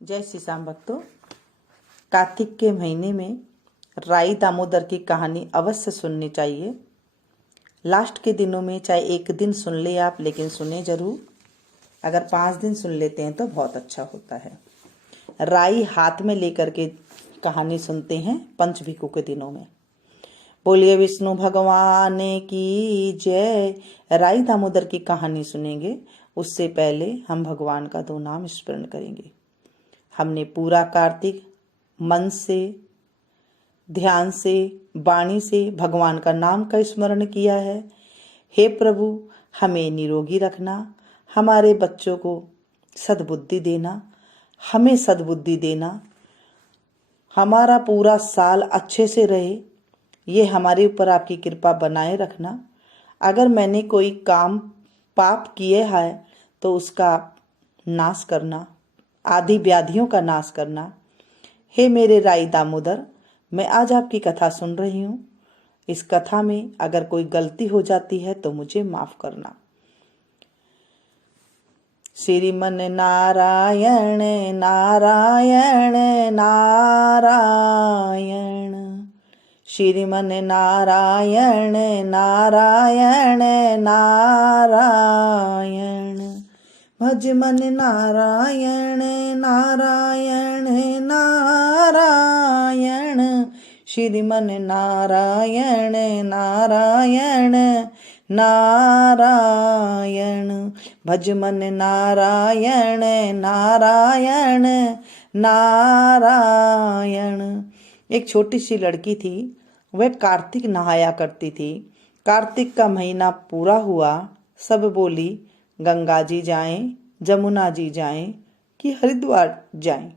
जय श्री श्याम भक्तों। कार्तिक के महीने में राई दामोदर की कहानी अवश्य सुननी चाहिए। लास्ट के दिनों में चाहे एक दिन सुन ले आप, लेकिन सुने जरूर। अगर 5 दिन सुन लेते हैं तो बहुत अच्छा होता है। राई हाथ में लेकर के कहानी सुनते हैं पंचभिकु के दिनों में। बोलिए विष्णु भगवान की जय। राई दामोदर की कहानी सुनेंगे उससे पहले हम भगवान का 2 नाम स्मरण करेंगे। हमने पूरा कार्तिक मन से, ध्यान से, वाणी से भगवान का नाम का स्मरण किया है। हे प्रभु, हमें निरोगी रखना, हमारे बच्चों को सद्बुद्धि देना, हमें सद्बुद्धि देना, हमारा पूरा साल अच्छे से रहे, ये हमारे ऊपर आपकी कृपा बनाए रखना। अगर मैंने कोई काम पाप किए है तो उसका नाश करना, आदि व्याधियों का नाश करना। हे मेरे राई दामोदर, मैं आज आपकी कथा सुन रही हूँ। इस कथा में अगर कोई गलती हो जाती है तो मुझे माफ करना। श्रीमन नारायण नारायण नारायण, श्रीमन नारायण नारायण नारायण, भज मन नारायण नारायण नारायण, श्रीमन नारायण नारायण नारायण, भज मन नारायण नारायण नारायण। एक छोटी सी लड़की थी, वह कार्तिक नहाया करती थी। कार्तिक का महीना पूरा हुआ, सब बोली गंगा जी जाएं, जमुना जी जाएं कि हरिद्वार जाएं।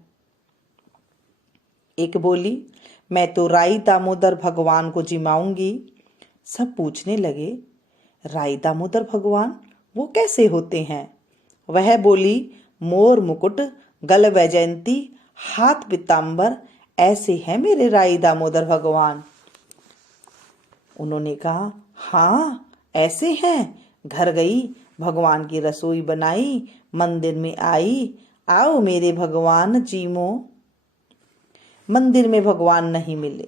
एक बोली मैं तो राई दामोदर भगवान को जिमाऊंगी। सब पूछने लगे राई दामोदर भगवान वो कैसे होते हैं? वह बोली मोर मुकुट, गल वैजयंती, हाथ पीतांबर, ऐसे हैं मेरे राई दामोदर भगवान। उन्होंने कहा हाँ ऐसे हैं। घर गई, भगवान की रसोई बनाई, मंदिर में आई, आओ मेरे भगवान जीमो। मंदिर में भगवान नहीं मिले।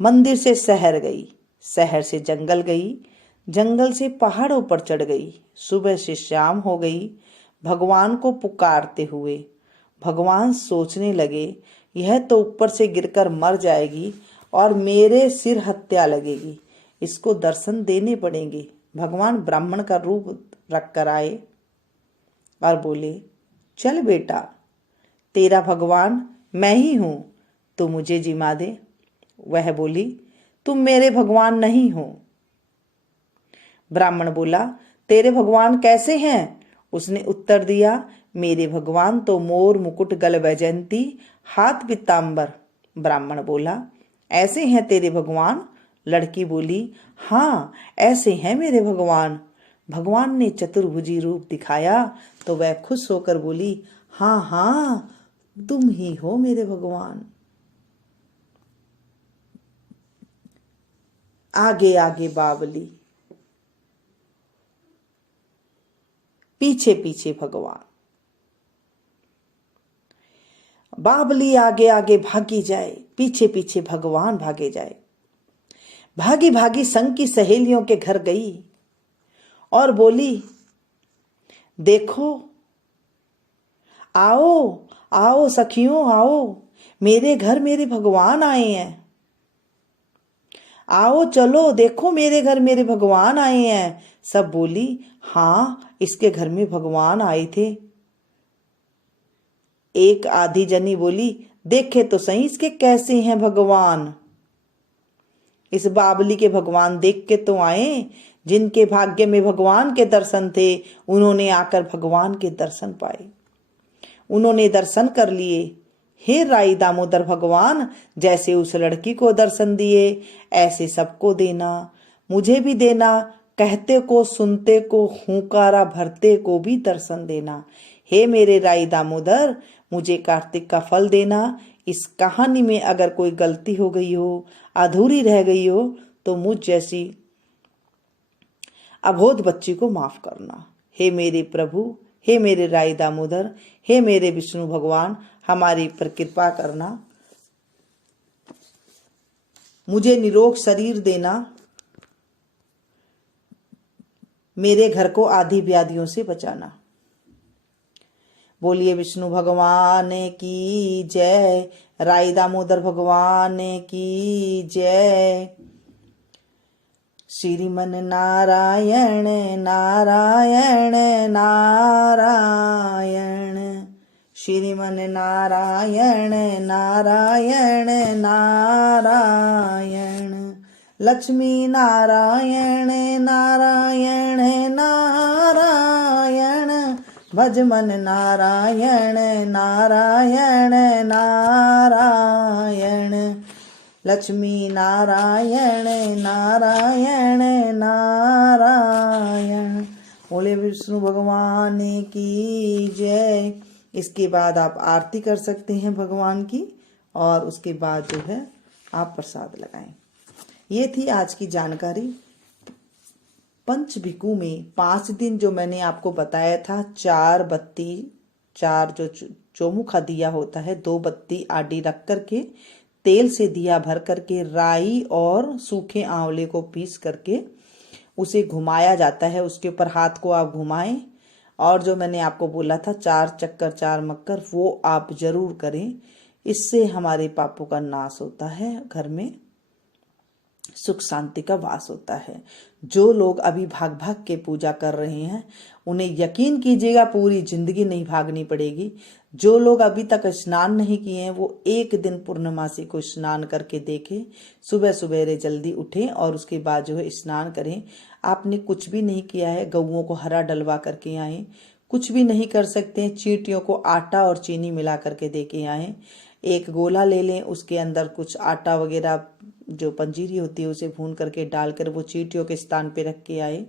मंदिर से शहर गई, शहर से जंगल गई, जंगल से पहाड़ों पर चढ़ गई। सुबह से शाम हो गई भगवान को पुकारते हुए। भगवान सोचने लगे यह तो ऊपर से गिरकर मर जाएगी और मेरे सिर हत्या लगेगी, इसको दर्शन देने पड़ेंगे। भगवान ब्राह्मण का रूप रख कर आए और बोले चल बेटा, तेरा भगवान मैं ही हूं, तू मुझे जिमा दे। वह बोली तुम मेरे भगवान नहीं हो। ब्राह्मण बोला तेरे भगवान कैसे हैं? उसने उत्तर दिया मेरे भगवान तो मोर मुकुट, गल वैजयंती, हाथ पीतांबर। ब्राह्मण बोला ऐसे हैं तेरे भगवान? लड़की बोली हाँ ऐसे हैं मेरे भगवान। भगवान ने चतुर्भुजी रूप दिखाया तो वह खुश होकर बोली हाँ हाँ तुम ही हो मेरे भगवान। आगे आगे बावली, पीछे पीछे भगवान। बावली आगे आगे भागी जाए, पीछे पीछे भगवान भागे जाए। भागी भागी संग की सहेलियों के घर गई और बोली देखो आओ आओ सखियों आओ, मेरे घर मेरे भगवान आए हैं। आओ चलो देखो मेरे घर मेरे भगवान आए हैं। सब बोली हाँ इसके घर में भगवान आए थे। एक आधी जनी बोली देखे तो सही इसके कैसे हैं भगवान। इस बावली के भगवान देख के तो आए, जिनके भाग्य में भगवान के दर्शन थे उन्होंने आकर भगवान के दर्शन पाए, उन्होंने दर्शन कर लिए। हे राई दामोदर भगवान, जैसे उस लड़की को दर्शन दिए ऐसे सबको देना, मुझे भी देना। कहते को सुनते को, हुंकारा भरते को भी दर्शन देना। हे मेरे राई दामोदर, मुझे कार्तिक का फल देना। इस कहानी में अगर कोई गलती हो गई हो, अधूरी रह गई हो तो मुझ जैसी अबोध बच्ची को माफ करना। हे मेरे प्रभु, हे मेरे राई दामोदर, हे मेरे विष्णु भगवान, हमारी पर कृपा करना, मुझे निरोग शरीर देना, मेरे घर को आदि व्याधियों से बचाना। बोलिए विष्णु भगवान की जय, राई दामोदर भगवान की जय। श्रीमन नारायण नारायण नारायण, श्रीमन नारायण नारायण नारायण, लक्ष्मी नारायण नारायण नारायण, भजमन नारायण नारायण नारायण, लक्ष्मी नारायण नारायण नारायण। बोले विष्णु भगवान की जय। इसके बाद आप आरती कर सकते हैं भगवान की, और उसके बाद जो है आप प्रसाद लगाएं। ये थी आज की जानकारी। पंचभिकु में 5 दिन जो मैंने आपको बताया था, 4 बत्ती, 4 जो चौमुखा दिया होता है, 2 बत्ती आडी रख करके तेल से दिया भर करके राई और सूखे आंवले को पीस करके उसे घुमाया जाता है। उसके ऊपर हाथ को आप घुमाएं, और जो मैंने आपको बोला था 4 चक्कर 4 मक्कर, वो आप जरूर करें। इससे हमारे पापों का नाश होता है, घर में सुख शांति का वास होता है। जो लोग अभी भाग भाग के पूजा कर रहे हैं, उन्हें यकीन कीजिएगा पूरी जिंदगी नहीं भागनी पड़ेगी। जो लोग अभी तक स्नान नहीं किए हैं, वो एक दिन पूर्णमासी को स्नान करके देखें। सुबह सुबेरे जल्दी उठें और उसके बाद जो है स्नान करें। आपने कुछ भी नहीं किया है, गऊओं को हरा डलवा करके आए। कुछ भी नहीं कर सकते हैं, चींटियों को आटा और चीनी मिला करके दे के आए। एक गोला ले लें, उसके अंदर कुछ आटा वगैरह जो पंजीरी होती है उसे भून करके डालकर वो चींटियों के स्थान पे रख के आए।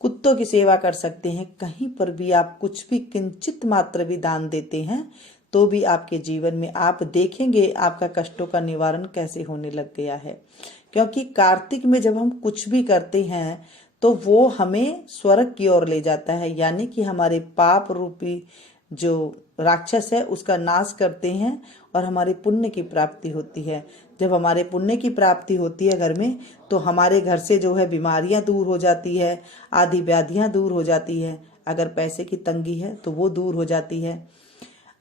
कुत्तों की सेवा कर सकते हैं। कहीं पर भी आप कुछ भी किंचित मात्र भी दान देते हैं तो भी आपके जीवन में आप देखेंगे आपका कष्टों का निवारण कैसे होने लग गया है। क्योंकि कार्तिक में जब हम कुछ भी करते हैं तो वो हमें स्वर्ग की ओर ले जाता है, यानी कि हमारे पाप रूपी जो राक्षस है उसका नाश करते हैं और हमारे पुण्य की प्राप्ति होती है। जब हमारे पुण्य की प्राप्ति होती है घर में, तो हमारे घर से जो है बीमारियां दूर हो जाती है, आदि व्याधियां दूर हो जाती है। अगर पैसे की तंगी है तो वो दूर हो जाती है।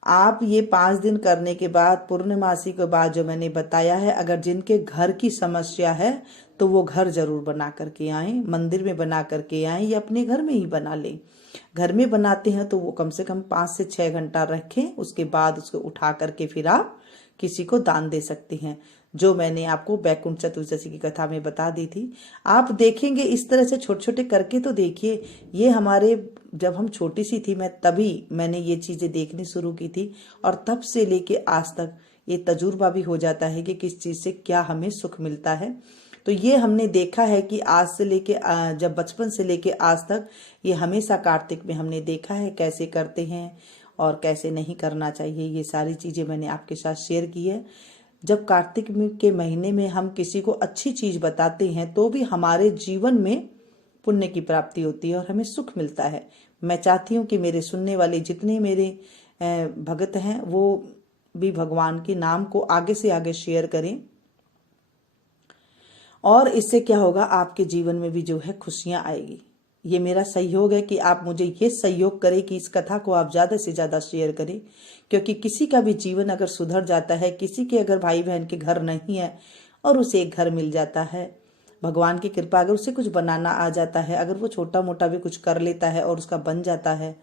आप ये 5 दिन करने के बाद, पूर्णमासी के बाद जो मैंने बताया है, अगर जिनके घर की समस्या है तो वो घर जरूर बना करके आए, मंदिर में बना करके आए या अपने घर में ही बना लें। घर में बनाते हैं तो वो कम से कम 5 से 6 घंटा रखें, उसके बाद उसको उठा करके फिर आप किसी को दान दे सकते हैं, जो मैंने आपको बैकुंठ चतुर्दशी की कथा में बता दी थी। आप देखेंगे इस तरह से छोटे छोटे करके तो देखिए। ये हमारे, जब हम छोटी सी थी मैं, तभी मैंने ये चीजें देखनी शुरू की थी, और तब से लेके आज तक ये तजुर्बा भी हो जाता है कि किस चीज से क्या हमें सुख मिलता है। तो ये हमने देखा है कि आज से लेके, जब बचपन से लेके आज तक, ये हमेशा कार्तिक में हमने देखा है कैसे करते हैं और कैसे नहीं करना चाहिए। ये सारी चीजें मैंने आपके साथ शेयर की है। जब कार्तिक के महीने में हम किसी को अच्छी चीज बताते हैं तो भी हमारे जीवन में पुण्य की प्राप्ति होती है और हमें सुख मिलता है। मैं चाहती हूँ कि मेरे सुनने वाले जितने मेरे भगत हैं वो भी भगवान के नाम को आगे से आगे शेयर करें, और इससे क्या होगा, आपके जीवन में भी जो है खुशियां आएगी। ये मेरा सहयोग है कि आप मुझे ये सहयोग करें कि इस कथा को आप ज़्यादा से ज़्यादा शेयर करें, क्योंकि किसी का भी जीवन अगर सुधर जाता है, किसी के अगर भाई बहन के घर नहीं है और उसे एक घर मिल जाता है, भगवान की कृपा, अगर उसे कुछ बनाना आ जाता है, अगर वो छोटा मोटा भी कुछ कर लेता है और उसका बन जाता है,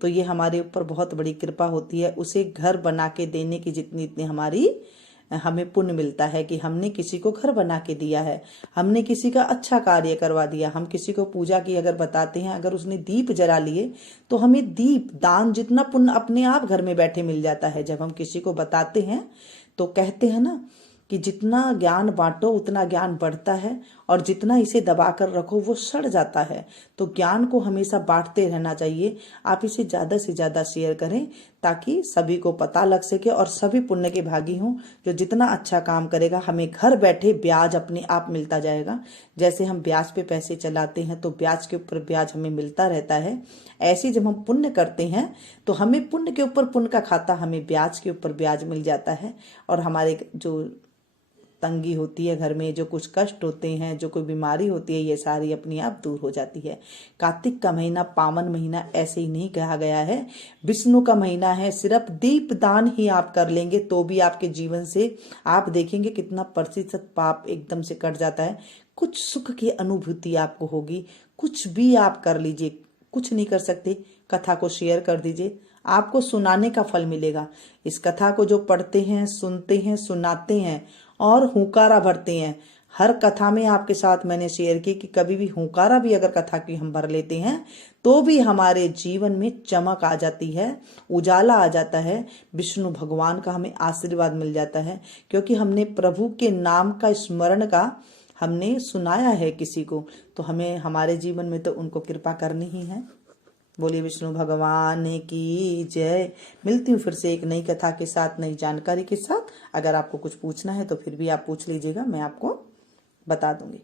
तो ये हमारे ऊपर बहुत बड़ी कृपा होती है। उसे घर बना के देने की जितनी इतनी हमें पुण्य मिलता है कि हमने किसी को घर बना के दिया है, हमने किसी का अच्छा कार्य करवा दिया। हम किसी को पूजा की अगर बताते हैं, अगर उसने दीप जला लिए तो हमें दीप दान जितना पुण्य अपने आप घर में बैठे मिल जाता है। जब हम किसी को बताते हैं तो कहते हैं ना कि जितना ज्ञान बांटो उतना ज्ञान बढ़ता है, और जितना इसे दबा कर रखो वो सड़ जाता है। तो ज्ञान को हमेशा बांटते रहना चाहिए। आप इसे ज़्यादा से ज़्यादा शेयर करें ताकि सभी को पता लग सके और सभी पुण्य के भागी हों। जो जितना अच्छा काम करेगा हमें घर बैठे ब्याज अपने आप मिलता जाएगा। जैसे हम ब्याज पे पैसे चलाते हैं तो ब्याज के ऊपर ब्याज हमें मिलता रहता है, ऐसे जब हम पुण्य करते हैं तो हमें पुण्य के ऊपर पुण्य का खाता, हमें ब्याज के ऊपर ब्याज मिल जाता है। और हमारे जो तंगी होती है घर में, जो कुछ कष्ट होते हैं, जो कोई बीमारी होती है, ये सारी अपने आप दूर हो जाती है। कार्तिक का महीना पावन महीना ऐसे ही नहीं कहा गया है, विष्णु का महीना है। सिर्फ दीप दान ही आप कर लेंगे तो भी आपके जीवन से आप देखेंगे कितना प्रतिशत पाप एकदम से कट जाता है। कुछ सुख की अनुभूति आपको होगी। कुछ भी आप कर लीजिए, कुछ नहीं कर सकते, कथा को शेयर कर दीजिए, आपको सुनाने का फल मिलेगा। इस कथा को जो पढ़ते हैं, सुनते हैं, सुनाते हैं और हुंकारा भरते हैं, हर कथा में आपके साथ मैंने शेयर की कि कभी भी हुंकारा भी अगर कथा की हम भर लेते हैं तो भी हमारे जीवन में चमक आ जाती है, उजाला आ जाता है, विष्णु भगवान का हमें आशीर्वाद मिल जाता है। क्योंकि हमने प्रभु के नाम का स्मरण का हमने सुनाया है किसी को, तो हमें हमारे जीवन में तो उनको कृपा करनी ही है। बोलिए विष्णु भगवान की जय। मिलती हूँ फिर से एक नई कथा के साथ, नई जानकारी के साथ। अगर आपको कुछ पूछना है तो फिर भी आप पूछ लीजिएगा, मैं आपको बता दूंगी।